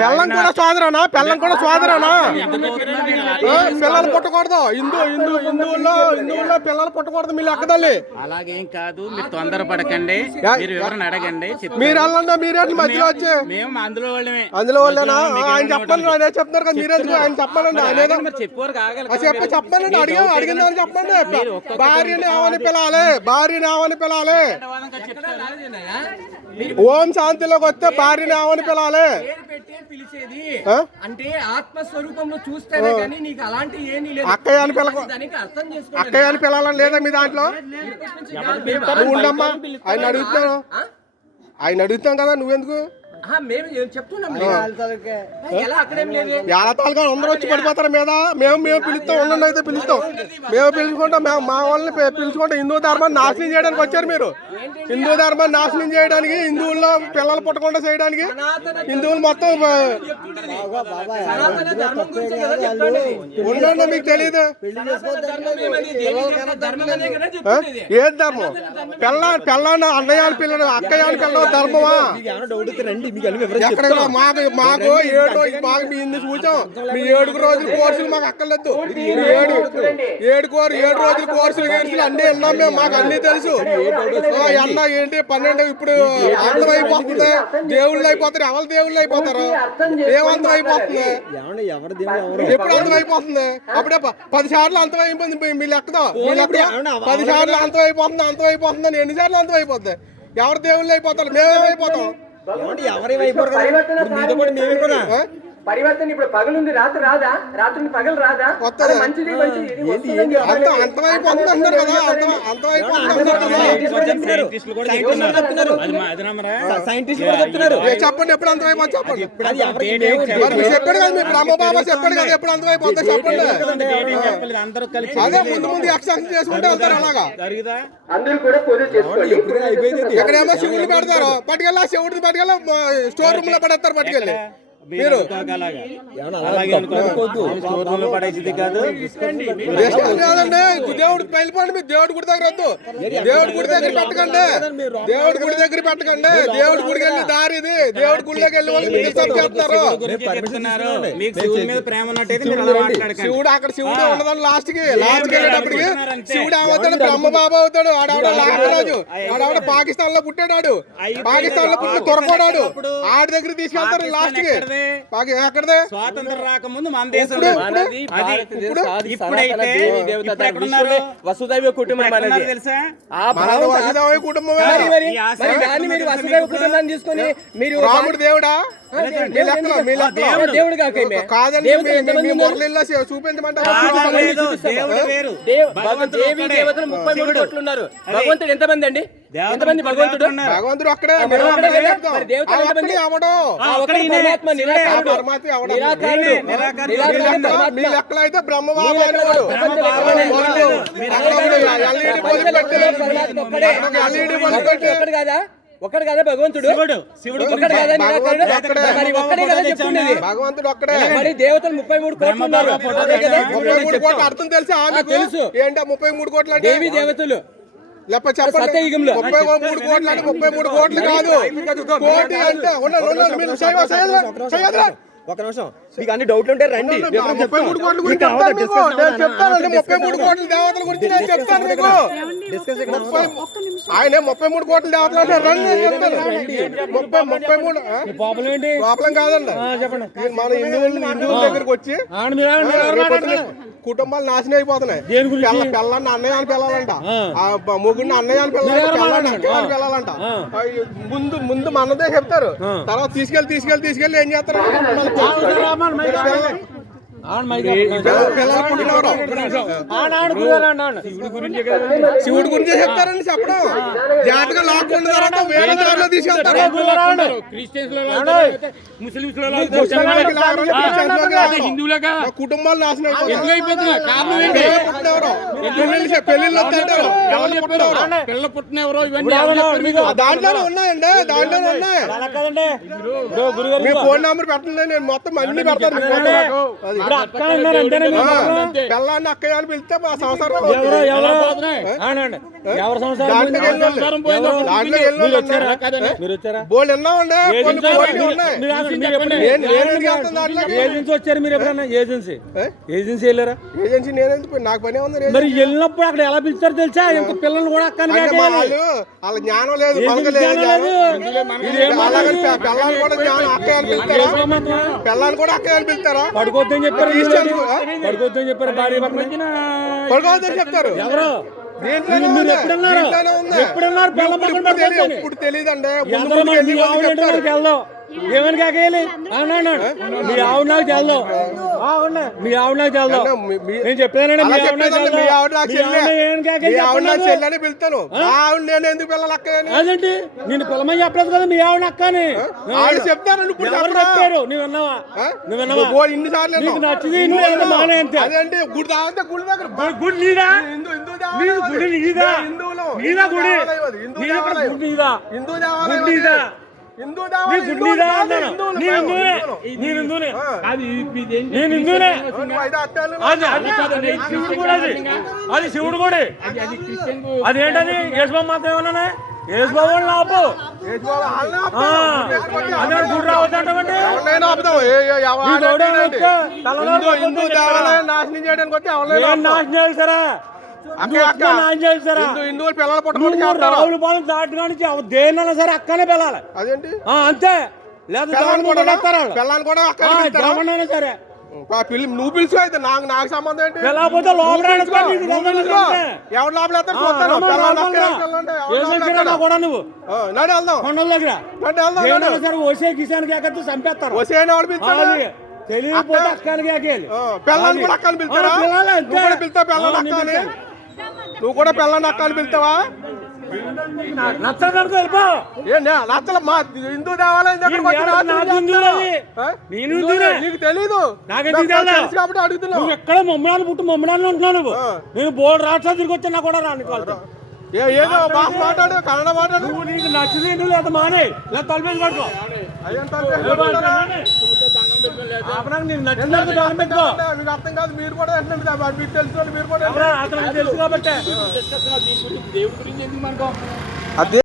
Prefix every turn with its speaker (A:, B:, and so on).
A: పిల్లం కూడా సోదరనా పిల్లం కూడా సోదరనా పిల్లలు పుట్టకూడదు. హిందూ హిందూ హిందువుల్లో హిందువుల్లో పిల్లలు పుట్టకూడదు మీ లెక్కదల్లి
B: అలాగేం కాదు మీరు తొందరపడకండి.
A: యా-
B: మీరు వివరణ అడగండి.
A: మీరు వెళ్ళండి మీరేంటి మధ్యలో వచ్చి.
B: మేము అందులో వాళ్ళమే.
A: అందులో వాళ్ళేనా? ఆయన చెప్పండి
B: ఇవ్వడానికి.
A: ఆయన చెప్తున్నారు కదా మీరెందుకు? ఆయన చెప్పాలండి
B: మరి చెప్పారు
A: చెప్ప చెప్పండి అడిగా అడిగిందని చెప్పండి. భార్యని ఏమని పిలాలి? భార్యని ఏమని పిలాలి? ఓం శాంతిలోకి వస్తే భార్యని ఏమని పిలాలి?
C: పిలిచేది? అంటే ఆత్మస్వరూపంలో చూస్తేనే కానీ నీకు అలాంటి ఏమీ లేదు.
A: అక్కయ్య అని
C: చేసుకో
A: అక్కయ్య అని పిలాలని లేదా మీ దాంట్లో? నువ్వు ఉండమ్మా. ఆయన అడుగుతాను ఆయన అడుగుతాం కదా నువ్వెందుకు?
C: మేము ఏం చెప్తున్నాం ఎలా అక్కడేం లేదు?
A: ఏలతాలుగా అందరూ వచ్చి పడిపోతారు మీద మేము మేము పిలుస్తాం ఉండండి అయితే పిలుస్తాం. మేము పిలుచుకుంటాం మేము మా వాళ్ళని పిలుచుకుంటాం హిందూ ధర్మాన్ని నాశనం చేయడానికి వచ్చారు మీరు. హిందూ ధర్మాన్ని నాశనం చేయడానికి హిందువుల్లో పిల్లలు పుట్టకుండా చేయడానికి హిందువులు మొత్తం
C: ధర్మం.
A: ఉండండి మీకు తెలియదు.
C: సనాతన ధర్మం ధర్మం
A: ధర్మం? పిల్ల పిల్లని పిల్లలు అక్కయ్య అని పిల్లలు ధర్మమా? ఎక్కడ మాకు మాకు ఏడు మాకు మీ చూసాం మీ ఏడుగు రోజుల కోర్సులు మాకు అక్కర్లేదు. ఏడు ఏడు కోరు ఏడు రోజుల కోర్సులు గేర్సులు అన్ని విన్నాం మేము మాకు అన్ని తెలుసు. అన్న ఏంటి? పన్నెండు ఇప్పుడు అంతం అయిపోతుంది. దేవుళ్ళు అయిపోతారు ఎవరు దేవుళ్ళు అయిపోతారు? ఏమంతం అయిపోతుంది? ఎప్పుడు అంతం అయిపోతుంది? అప్పుడే పది సార్లు అంతం అయిపోయింది మీ- మీ లెక్కతో. మీ లెక్క పది సార్లు అంతం అయిపోతుంది అంతం అయిపోతుంది అని ఎన్ని సార్లు అంతం అయిపోతుంది ఎవరు దేవుళ్ళు అయిపోతారు? మేమే అయిపోతాం ఆ?
C: పరివర్తన ఇప్పుడు పగలుంది రాత్రి రాదా? రాత్రి పగలు రాదా? మంచిది
A: చెప్పండి ఎప్పుడు అంతం అయిపోతుంది చెప్పండి చెప్పాడు కదా మీ బ్రహ్మబాబా చెప్పాడు కదా ఎప్పుడు అదే ముందు ముందు ఎక్సర్సైజ్ చేసుకుంటే వెళ్తారు అలాగా.
B: జరుగుదా?
C: అందరూ కూడా పూజ చేసుకోండి.
A: ఎక్కడేమో శివుడిని పెడతారు. పట్టుకెళ్ళి ఆ శివుడిని పట్టుకెళ్ళి స్టోర్ రూమ్లో పడేస్తారు పట్టుకెళ్ళి. మీరు
B: పడేసింది కాదు.
A: దేవుడు వెళ్ళిపోండి మీరు దేవుడి గుడి దగ్గర వద్దు. దేవుడి గుడి దగ్గర పెట్టకండి. దేవుడి గుడి దగ్గర పెట్టకండి. దేవుడి గుడికి వెళ్ళి దారి ఇది. దేవుడి గుడిలోకి వెళ్ళి వాళ్ళు డిస్టర్బ్ చేస్తారు.
B: గురించి చెప్తున్నారు. మీకు శివుడి మీద ప్రేమ ఉన్నట్టయితే మీరు అలా మాట్లాడకండి.
A: శివుడు అక్కడ శివుడు ఉండదని లాస్ట్కి లాస్ట్కి వెళ్ళేటప్పటికి శివుడు ఏమవుతాడు బ్రహ్మబాబు అవుతాడు ఆడవిడ లాగరాజు ఆడవిడ పాకిస్తాన్లో పుట్టాడు పాకిస్తాన్లో పుట్టిన తొరకోడాడు ఆడి దగ్గర తీసుకెళ్తారు లాస్ట్కి పాకి- ఎక్కడదే?
B: స్వాతంత్రం రాకముందు మన
C: ఆది
B: ఇప్పుడైతే
C: వసుదైవ కుటుంబం
B: తెలుసా?
A: వసుదేవ
C: మీరు వసుదైవ కుటుంబాన్ని తీసుకొని మీరు
A: రాముడు దేవుడా?
B: భగవంతుడు
C: ఎంతమంది అండి? ఎంతమంది భగవంతుడు.
A: భగవంతుడు. మీ లెక్కలో- లెక్కలో అయితే బ్రహ్మబాబు అక్కడ ఎల్ఈడి బల్బు బల్బు
C: కాదా? ఒక్కడు కాదా భగవంతుడు.
B: శివుడు. గురించి
C: కాదా నిరాకారుడు.
A: భగవంతుడు ఒక్కడే.
C: మరి ఒక్కడే కదా చెప్తుండేది
A: భగవంతుడు ఒక్కడే.
C: మరి దేవతలు ముప్పై మూడు కోట్లు ఉన్నారు.
A: అర్థం తెలుసా?
C: తెలుసు.
A: ఏంటో ముప్పై మూడు కోట్లు అంటే?
C: దేవి దేవతలు.
A: లేప చెప్పండి. ముప్పై మూడు కోట్లు అంటే ముప్పై మూడు కోట్లు కాదు. కోటి అంటే
D: ఒక నిమిషం. మీకు అన్ని డౌట్లు ఉంటే రండి.
A: ముప్పై మూడు కోట్ల గురించి చెప్తాను మీకు నేను చెప్తానండి ముప్పై మూడు కోట్ల దేవతల గురించి నేను చెప్తాను మీకు. ముప్పై ఆయన ముప్పై మూడు కోట్ల దేవతలు అంటే రండి నేను చెప్తాను. ముప్పై ముప్పై మూడు ఆ? ప్రాబ్లం కాదండి. ఈ మన హిందువులు హిందువుల దగ్గరికి వచ్చి కుటుంబాలు నాశనం అయిపోతున్నాయి పిల్ల పిల్లాన్ని అన్నయ్య అని పిల్లాలంట మొగుడిని అన్నయ్య అని పిల్లాలంట అని ముందు ముందు మనదే చెప్తారు తర్వాత తీసుకెళ్ళి తీసుకెళ్ళి తీసుకెళ్ళి ఏం చేస్తారు శివుడి గురించి చెప్తారండి చెప్పడం. జాగ్రత్తగా లాక్కున్న తర్వాత వేరే దారిలో తీసుకెళ్తారు. ముస్లింలకి లాగరండి, క్రిస్టియన్స్లోకి లాగరు. మా కుటుంబాలు నాశనం వద్దంటారు. ఎవరు?
E: ఇవన్నీ
A: దాంట్లోనే ఉన్నాయండి. దాంట్లోనే ఉన్నాయి. మీ ఫోన్ నెంబర్ పెట్టండి. నేను మొత్తం అన్ని పెడతాను. మీ ఫోన్ నెంబర్. అది. ఆ, పిల్లాన్ని అక్కయ్య అని పిలిస్తే మా సంవత్సరం
E: ఎలా పోతున్నాయి? ఎవరి సంసారం
A: దాంట్లోకి
E: పోయింది?
A: వెళ్ళి
E: సంసారం పోయింది.
A: ఎవరు? దాంట్లోకి వెళ్ళి
E: మీరు వచ్చారా?
A: ఉన్నారు.
E: కాదండి? మీరు వచ్చారా?
A: బోల్డ్ విన్నామండి
E: ఏజెన్సీ వచ్చారు మీరు ఎప్పుడన్నా? ఏజెన్సీ? ఏజెన్సీ వెళ్ళారా?
A: ఏజెన్సీ నేను ఎందుకు నాకు పని ఉంది
E: మరి వెళ్ళినప్పుడు అక్కడ ఎలా పిలుస్తారు తెలుసా? ఇంత పిల్లల్ని కూడా
A: మా వాళ్ళు జ్ఞానం లేదు పలకలేదు జ్ఞానం. అలాగని పె- పిల్లల్ని కూడా జ్ఞానం అక్కయ్య అని పిలుస్తారా? పిల్లల్ని కూడా అక్కయ్య అని పిలుస్తారా?
E: పడుకోవద్దని చెప్పారు? పడుకోవద్దని చెప్పారు భార్య
A: పడుకోవద్దని చెప్తారు.
E: ఎవరు?
A: ఇప్పుడు- తెలియదండి.
E: ఏమని కాకేయాలి అవునండి మీ ఆవిడ నాకు అవునా మీ ఆవిడ
A: మీ-
E: నేను చెప్పానండి మీ ఆవిడ
A: మీ
E: వెళ్దాం
A: ఆవిడ అని నేను ఎందుకు పిల్లలు అక్కయ్యని
E: అదేంటి? నేను పిల్లమని చెప్పలేదు కదా మీ ఆవిడ అక్కని
A: ఆవిడ చెప్తారండి ఇప్పుడు చెప్పరా?
E: నువ్వు విన్నావా? నువ్వు విన్నావా?
A: ఇన్ని సార్లు.
E: నీకు నచ్చింది నువ్వు మానే అంతే
A: అదేంటి? గుడి తాగితే గుడి దగ్గర
E: గుడి నీదా?
A: హిందూ హిందూ
E: నీ
A: దేవాలయం
E: గుడి. నీదా? నీదా గుడి.
A: హిందూ దేవాలయం.
E: గుడి
A: హిందూ దేవాలయం
E: గుడి
A: అది.
E: శివుడు కూడా అదేంటది యేసుబాబు మాత్రం ఏమన్నా యేసుబాబు వాళ్ళని ఆపు. గుడి
A: నాశనం చేయడానికి.
E: నాశనం చేస్తారా
A: హిందువులు పిల్లలు పుట్టకుండా
E: రావుల దేన్నైనా సరే అక్కనే పిల్లాలి
A: అదేంటి?
E: ఆ, అంతే. లేదా
A: పిల్లని కూడా పిల్లని కూడా అక్కడ పిలుస్తారా?
E: జమనైనా సరే.
A: ఆ పిల్లి నువ్వు పిలుచు అయితే నాకు నాకు సంబంధం ఏంటి. ఎవరు.
E: కూడా నువ్వు.
A: నడు వెళ్దాం.
E: కొండల దగ్గర.
A: నడు వెళ్దాం.
E: సరే కిసాన్ చంపేస్తారు. తెలియకపోతే అక్కడికి
A: కూడా అక్కని పిలుస్తారా?
E: పిల్లలు
A: నువ్వు కూడా పిల్లల్ని అక్క అని పిలుస్తావా
E: నచ్చదనుకో వెళ్ళిపో.
A: ఏ నే- అసలు మా హిందూ దేవాలయం దగ్గరకు వచ్చి
E: నేను
A: రాత్రి
E: నాకు
A: తెలీదు? తెలుసు కాబట్టి అడుగుతున్నావు
E: ఎక్కడ మమ్మడాలు పుట్టి మమ్మడాలు ఉంటున్నావు నువ్వు. నేను బోర్డు రాష్ట్రాలు తిరిగి వచ్చినా కూడా రాని
A: ఏదో భాష మాట్లాడు కన్నడ మాట్లాడు.
E: నీకు నచ్చింది నువ్వు లేదా మానే. లేదా తలపేసి కట్టుకో
A: అయ్యంత మీకు అర్థం కాదు మీరు కూడా వెంటనే మీకు తెలుసు మీరు కూడా
E: తెలుసు కాబట్టి.
B: దేవుడి గురించి ఎందుకు మనకు
A: అదే